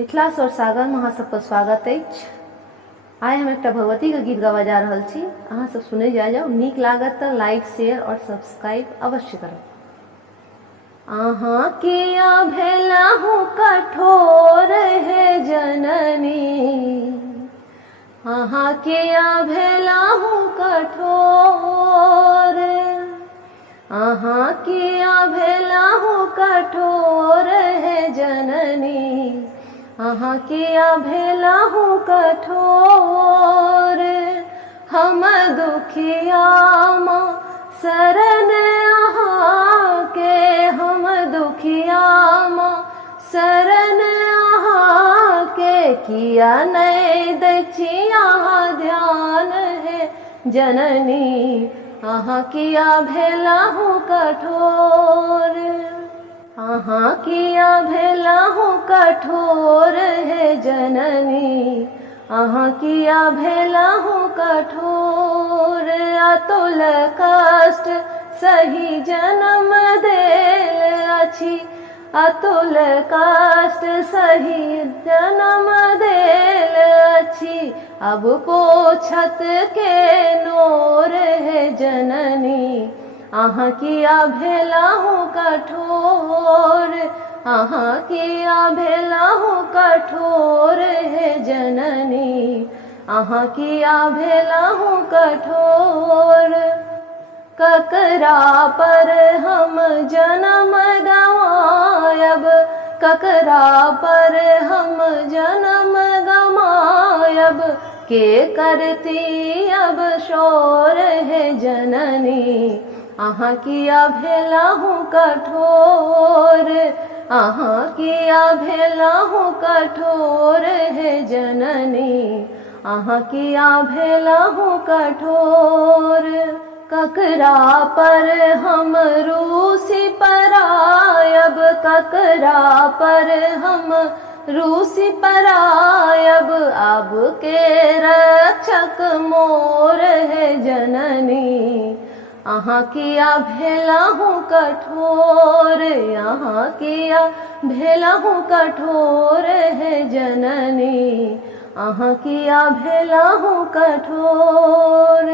मिथिला स्वर सागर में अहाँ सबके स्वागत अछि। आइ हम एक भगवती के गीत गावा जा रहल छी। अहाँ सब सुनै जाओ, नीक लागत तो लाइक शेयर और सब्सक्राइब अवश्य करब। अहाँ किया भेलहु कठोर है जननी, अहाँ किया भेलहु कठोर, अहाँ किया भेलहु कठोर है जननी, अहाँ किया भेलहु कठोर। हम दुखिया माँ शरण अहाँ के, हम दुखिया माँ शरण अहाँ के, किया नहीं दक्षिया ध्यान है जननी, अहाँ किया भेलहु कठोर, अहाँ किया भेलहु कठोर है जननी, अहाँ किया भेलहु कठोर। अतुल कष्ट सही जन्म देल अछि, अतुल कष्ट सही जन्म देल अछि, अब पोछत के नोर है जननी, अहाँ किया भेलहु कठोर, अहाँ किया भेलहु कठोर है जननी, अहाँ किया भेलहु कठोर। ककरा पर हम जन्म गवायब, ककरा पर हम जन्म गवायब, के करती अब शोर है जननी, अहाँ किया भेलहु कठोर, अहाँ किया भेलहु कठोर है जननी, अहाँ किया भेलहु कठोर। ककरा पर हम रूसी परायब, ककरा पर हम रूसी परायब, अब के रक्षक मोर है जननी, अहाँ किया भेलहु कठोर, अहाँ किया भेलहु कठोर है जननी, अहाँ किया भेलहु कठोर।